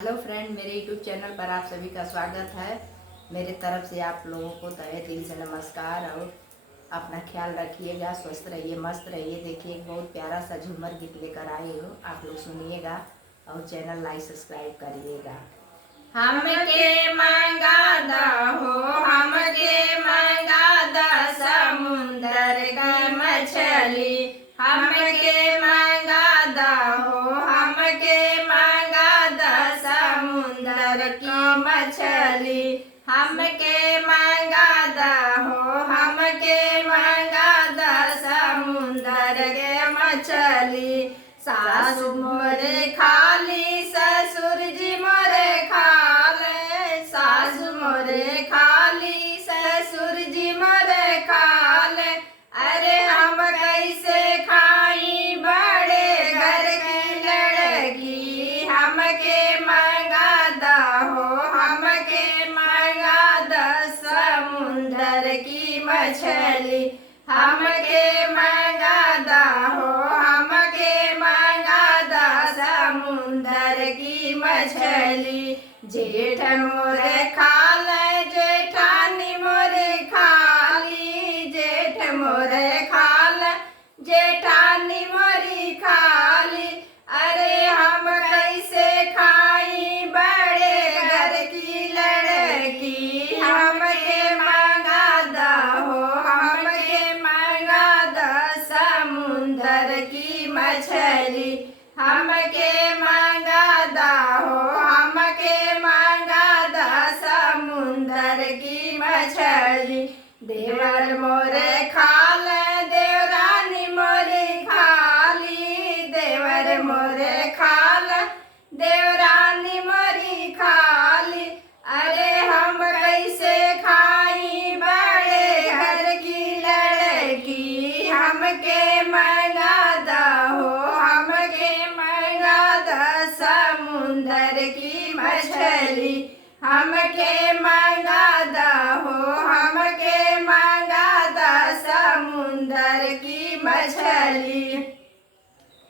Hello friend, मेरे YouTube channel पर आप सभी का स्वागत है। मेरे तरफ से आप लोगों को तहे दिल से नमस्कार। और अपना ख्याल रखिएगा, स्वस्थ रहिए, मस्त रहिए। देखिए, एक बहुत प्यारा सा झूमर गीत लेकर आए हो, आप लोग सुनिएगा और चैनल लाइक सब्सक्राइब करिएगा। हमके मंगादा हो, हमके मंगादा समुंदर की मछली, हमके मंगादा हो, हमके समुंदर की मछली, हमके मंगादा हो, हमके मंगादा समुंदर के मछली। सासु मोरे खाली, ससुर जी मोरे खाले, सासु मोरे खाली, ससुर जी मोरे खाले। अरे हम कैसे खाई बड़े घर की लड़की, हमके मंगादा हो, हमके मंगादा समुंदर की मछली, हमके मंगादा हो, हमके मंगादा समुंदर की मछली। जेठ मोरे खाले, जेठानी मोरे खाली, जेठ मोरे खाले, जेठानी मोरी खाली। अरे हम कैसे खाई बड़े घर की लड़की, हमके मंगादा हो, हमके मंगादा समुंदर की मछली, हमके मंगादा हो, हमके मंगादा समुंदर की मछली। देवर मोरे खाले, देवरानी मोरी खाली, देवर मोरे खाले, देवरानी मोरी खाली। अरे हम कैसे खाई बड़े घर की लड़की, हमके मंगादा हो, हमके मंगादा समुंदर की मछली, हमके मंगादा हो, हमके मंगादा समुंदर की मछली।